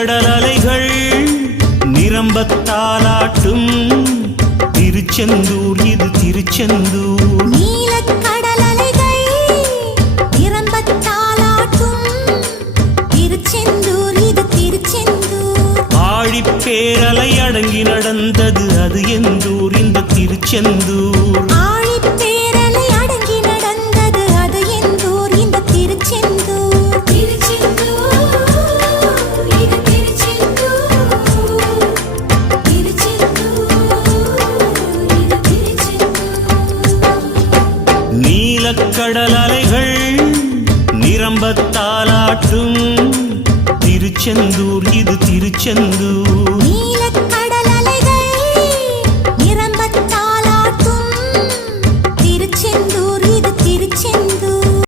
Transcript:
நீலக்கடல் அலைகள் நிரம்பத்தாலாட்டும் திருச்செந்தூர் இது திருச்செந்தூர். நீலக்கடல் அலைகள் நிரம்பத்தாலாட்டும் திருச்செந்தூர் இது திருச்செந்தூர். ஆழிப்பேரலை அடங்கி நடந்தது அது எந்தூர் இந்த திருச்செந்தூர். ஆழிப்பேரலை அடங்கி நடந்தது அது எந்தூர் இந்த திருச்செந்தூர். திருச்செந்தூர் இது திருச்செந்தூர். திருச்செந்தூர் இது திருச்செந்தூர். நீலக்கடல் அலைகள் நிரம்பத்தாலாட்டும் திருச்செந்தூர் இது திருச்செந்தூர். நீலக்கடல்